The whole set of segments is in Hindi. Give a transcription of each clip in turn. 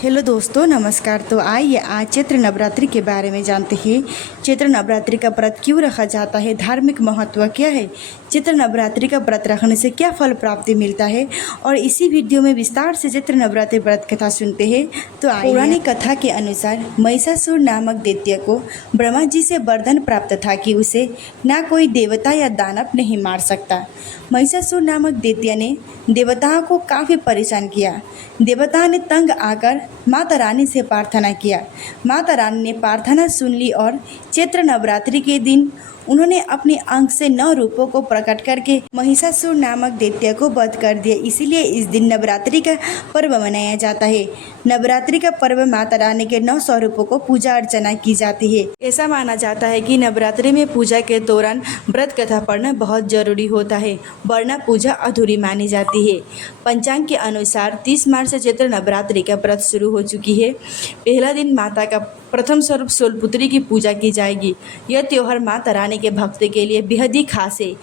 हेलो दोस्तों, नमस्कार। तो आइए आज चैत्र नवरात्रि के बारे में जानते हैं। चैत्र नवरात्रि का व्रत क्यों रखा जाता है, धार्मिक महत्व क्या है, चैत्र नवरात्रि का व्रत रखने से क्या फल प्राप्ति मिलता है, और इसी वीडियो में विस्तार से चैत्र नवरात्रि व्रत कथा सुनते हैं। तो पौराणिक कथा के अनुसार महिषासुर नामक दैत्य को ब्रह्मा जी से वरदान प्राप्त था कि उसे ना कोई देवता या दानव नहीं मार सकता। महिषासुर नामक दैत्य ने देवताओं को काफ़ी परेशान किया। देवता ने तंग आकर माता रानी से प्रार्थना किया। माता रानी ने प्रार्थना सुन ली और चैत्र नवरात्रि के दिन उन्होंने अपने अंग से 9 रूपों को प्रकट करके महिषासुर नामक दैत्य को वध कर दिया। इसीलिए इस दिन नवरात्रि का पर्व मनाया जाता है। नवरात्रि का पर्व माता रानी के 9 स्वरूपों को पूजा अर्चना की जाती है। ऐसा माना जाता है कि नवरात्रि में पूजा के दौरान व्रत कथा पढ़ना बहुत जरूरी होता है, वरना पूजा अधूरी मानी जाती है। पंचांग के अनुसार 30 मार्च से चैत्र नवरात्रि का व्रत शुरू हो चुकी है। पहला दिन माता का प्रथम स्वरूप शूलपुत्री की पूजा की जाएगी। यह त्योहार माता रानी के भक्त के लिए बेहद ही खास है।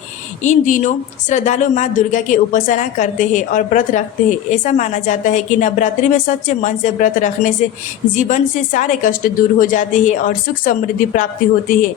इन दिनों श्रद्धालु माँ दुर्गा की उपासना करते हैं और व्रत रखते हैं। ऐसा माना जाता है कि नवरात्रि में सच्चे मन से व्रत रखने से जीवन से सारे कष्ट दूर हो जाते हैं और सुख समृद्धि प्राप्ति होती है।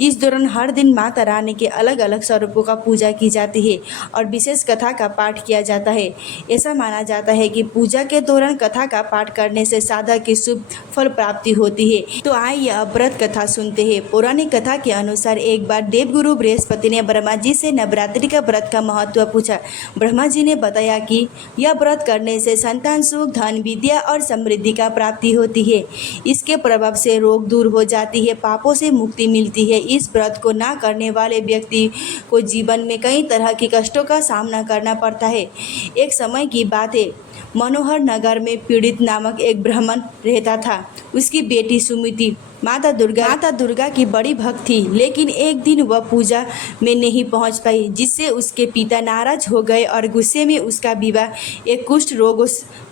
इस दौरान हर दिन माता रानी के अलग अलग स्वरूपों का पूजा की जाती है और विशेष कथा का पाठ किया जाता है। ऐसा माना जाता है कि पूजा के दौरान कथा का पाठ करने से साधक की शुभ फल प्राप्ति होती है। तो आइए अब व्रत कथा सुनते हैं। पौराणिक कथा के अनुसार एक बार देवगुरु बृहस्पति ने ब्रह्मा जी से नवरात्रि का व्रत का महत्व पूछा। ब्रह्मा जी ने बताया कि यह व्रत करने से संतान सुख, धन, विद्या और समृद्धि का प्राप्ति होती है। इसके प्रभाव से रोग दूर हो जाती है, पापों से मुक्ति मिलती है। इस व्रत को ना करने वाले व्यक्ति को जीवन में कई तरह के कष्टों का सामना करना पड़ता है। एक समय की बात है, मनोहर नगर में पीड़ित नामक एक ब्राह्मण रहता था। उसकी बेटी सुमिति माता दुर्गा की बड़ी भक्त थी, लेकिन एक दिन वह पूजा में नहीं पहुंच पाई, जिससे उसके पिता नाराज हो गए और गुस्से में उसका विवाह एक कुष्ठ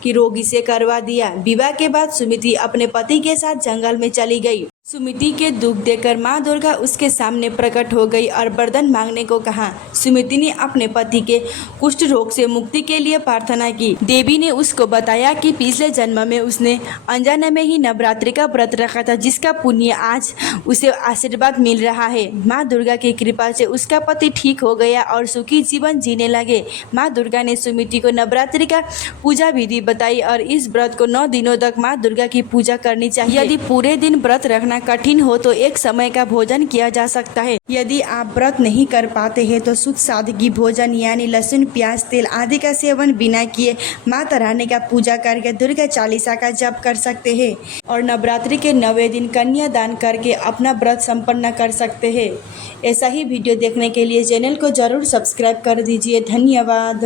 रोगी से करवा दिया। विवाह के बाद सुमिति अपने पति के साथ जंगल में चली गई। सुमिति के दुख देखकर माँ दुर्गा उसके सामने प्रकट हो गई और वरदान मांगने को कहा। सुमिति ने अपने पति के कुष्ठ रोग से मुक्ति के लिए प्रार्थना की। देवी ने उसको बताया कि पिछले जन्म में उसने अनजाने में ही नवरात्रि का व्रत रखा था, जिसका पुण्य आज उसे आशीर्वाद मिल रहा है। माँ दुर्गा की कृपा से उसका पति ठीक हो गया और सुखी जीवन जीने लगे। माँ दुर्गा ने सुमिति को नवरात्रि का पूजा विधि बताई और इस व्रत को 9 दिनों तक माँ दुर्गा की पूजा करनी चाहिए। यदि पूरे दिन व्रत रखना कठिन हो तो एक समय का भोजन किया जा सकता है। यदि आप व्रत नहीं कर पाते हैं तो शुद्ध सादगी भोजन यानी लहसुन, प्याज, तेल आदि का सेवन बिना किए माता रानी का पूजा करके दुर्गा चालीसा का जप कर सकते हैं और नवरात्रि के 9वें दिन कन्या दान करके अपना व्रत संपन्न कर सकते हैं। ऐसा ही वीडियो देखने के लिए चैनल को जरूर सब्सक्राइब कर दीजिए। धन्यवाद।